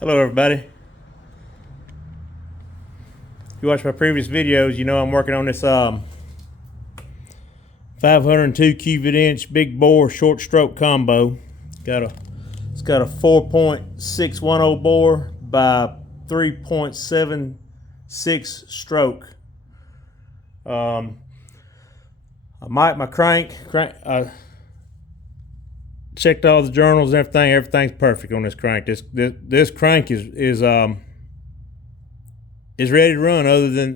Hello everybody. If you watch my previous videos, you know I'm working on this 502 cubic inch big bore short stroke combo. It's got a 4.610 bore by 3.76 stroke. My crank I checked all the journals and everything. Everything's perfect on this crank. This crank is ready to run, other than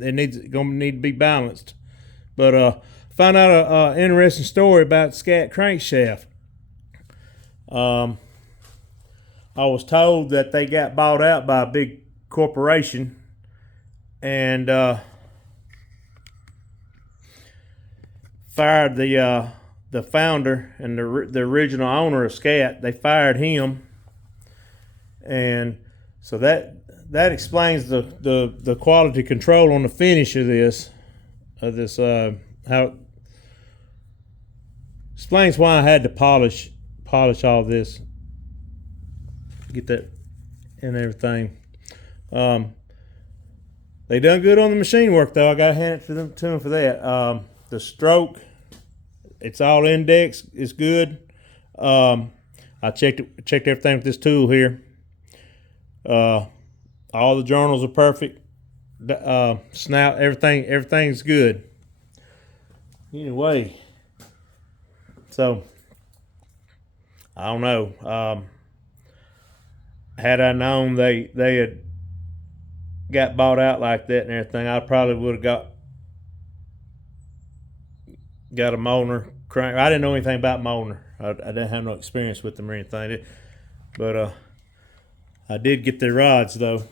gonna need to be balanced. But found out a interesting story about Scat crankshaft. I was told that they got bought out by a big corporation, and fired the founder and the original owner of Scat. They fired him, and so that explains the quality control on the finish of this how explains why I had to polish all this, get that and everything. They done good on the machine work though. I gotta hand it to them for that. The stroke, it's all indexed, it's good. I checked everything with this tool here. All the journals are perfect. Snout, everything's good. Anyway, so I don't know. Had I known they had got bought out like that and everything, I probably would have got a Molnar crank. I didn't know anything about Molnar. I didn't have no experience with them or anything. But I did get their rods though.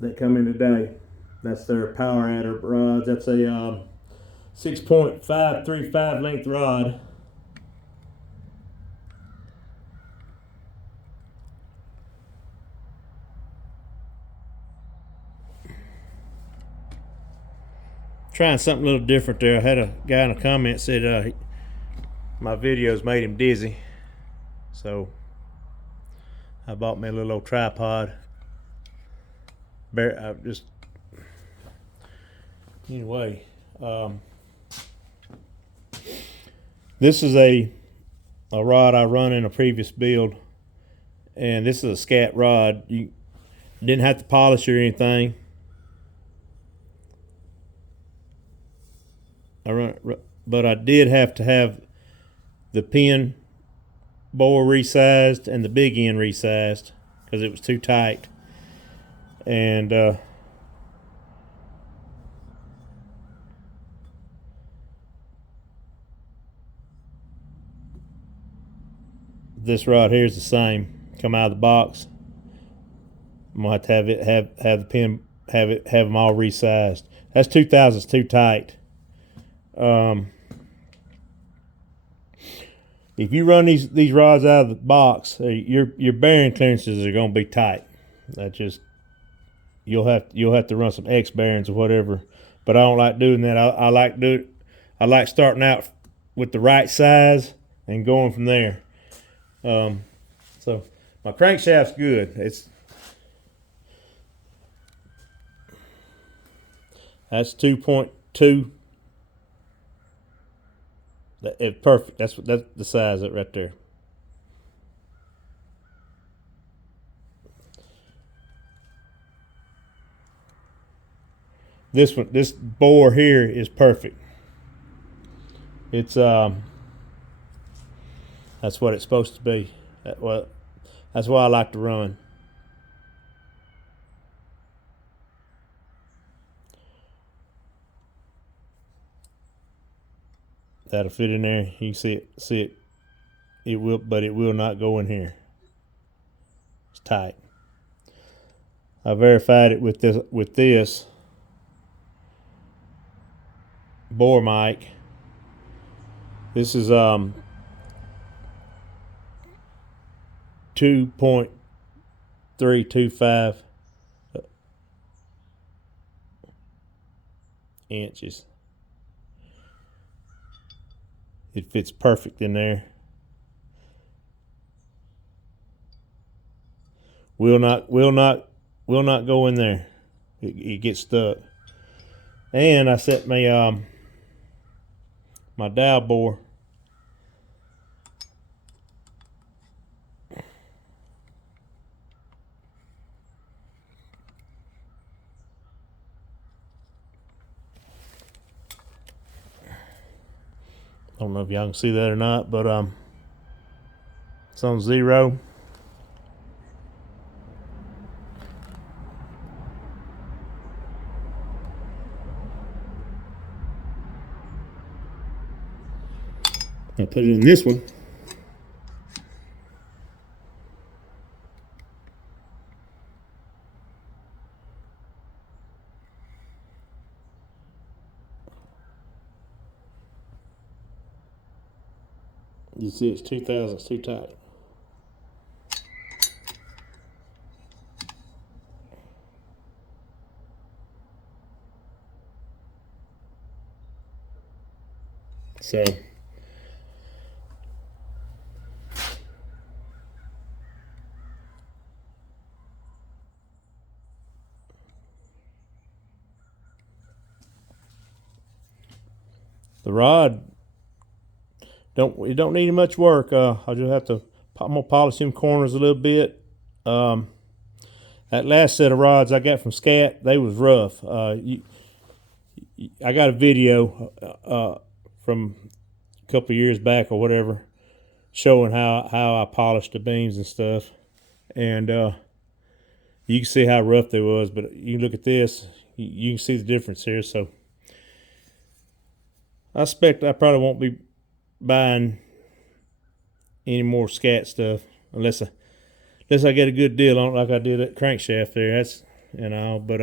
That come in today. That's their power adder rods. That's a 6.535 length rod. Trying something a little different there. I had a guy in the comments said my videos made him dizzy, so I bought me a little old tripod. Anyway, this is a rod I run in a previous build, and this is a Scat rod. You didn't have to polish or anything. But I did have to have the pin bore resized and the big end resized because it was too tight. And this rod here is the same. Come out of the box. I'm gonna have to have the pin have them all resized. That's 2000s too tight. If you run these rods out of the box, your bearing clearances are gonna be tight. You'll have to run some X bearings or whatever. But I don't like doing that. I like starting out with the right size and going from there. So my crankshaft's good. That's 2.2. It's perfect. That's the size of it right there. This bore here is perfect. It's that's what it's supposed to be. That's why I like to run. That'll fit in there. You can see it. It will, but it will not go in here. It's tight. I verified it with this bore mic. This is 2.325 inches. It fits perfect in there. Will not go in there. It gets stuck. And I set my my dowel bore. I don't know if y'all can see that or not, but it's on 0. I put it in this one. You see it's 2,000, it's too tight. So the rod don't need much work. I just have to, I'm gonna polish them corners a little bit. That last set of rods I got from Scat, they was rough. I got a video from a couple of years back or whatever, showing how I polished the beams and stuff, and you can see how rough they was. But you look at this, you can see the difference here. So I expect I probably won't be buying any more Scat stuff unless I get a good deal on it, like I did at crankshaft there. That's, you know, but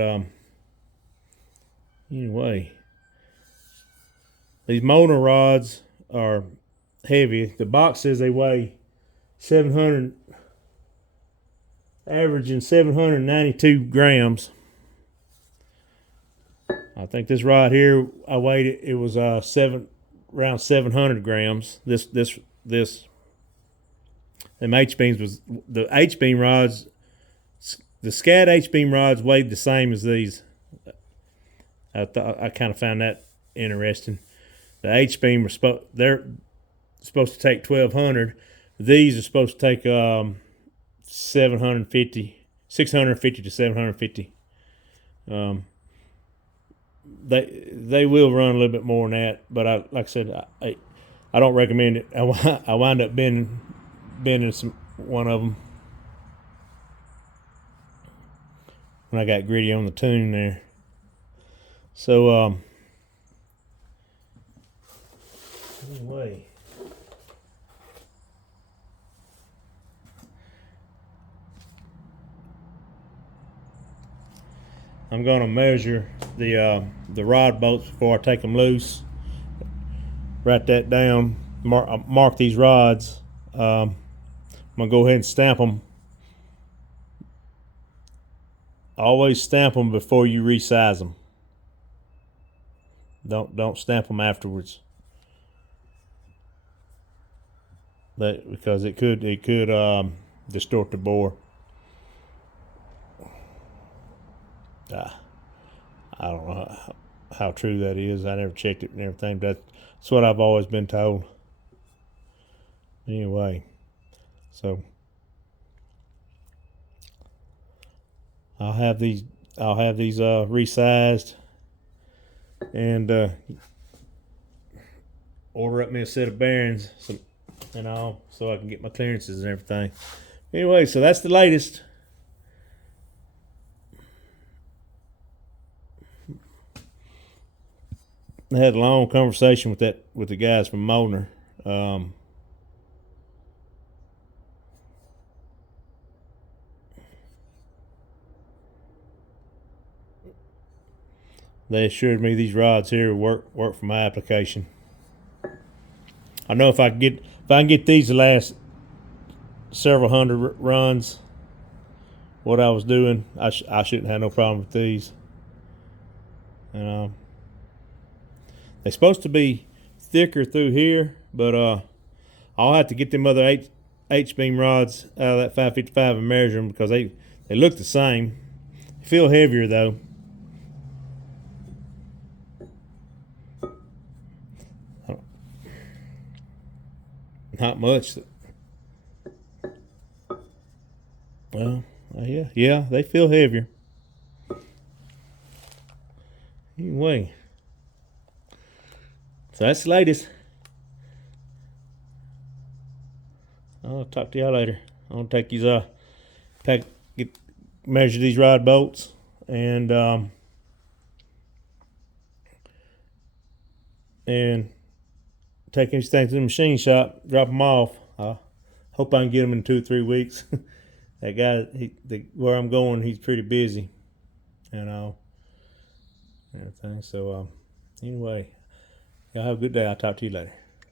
anyway, these Molnar rods are heavy. The box says they weigh 700, averaging 792 grams. I think this rod here, I weighed it. It was around 700 grams. Them H-beams was, the H-beam rods, the Scat H-beam rods weighed the same as these. I kind of found that interesting. The H-beam they're supposed to take 1,200. These are supposed to take 650 to 750. They will run a little bit more than that, but like I said, I don't recommend it. I wind up bending one of them when I got gritty on the tune there. So anyway, I'm going to measure the rod bolts before I take them loose. Write that down. Mark these rods. I'm gonna go ahead and stamp them. Always stamp them before you resize them. Don't stamp them afterwards. Because it could distort the bore. I don't know how true that is. I never checked it and everything. That's what I've always been told. Anyway, so I'll have these resized and order up me a set of bearings, so I can get my clearances and everything. Anyway, so that's the latest. I had a long conversation with the guys from Molnar. They assured me these rods here work for my application. I know if I can get these to last several hundred runs, what I was doing, I shouldn't have no problem with these. They're supposed to be thicker through here, but I'll have to get them other H-beam rods out of that 555 and measure them, because they look the same. They feel heavier though. Not much. Well, yeah, they feel heavier. Anyway, so that's the latest. I'll talk to y'all later. I'm gonna take these measure these rod bolts, and take these things to the machine shop, drop them off. I hope I can get them in 2 or 3 weeks. That guy, where I'm going, he's pretty busy, and everything. So anyway, y'all have a good day. I'll talk to you later.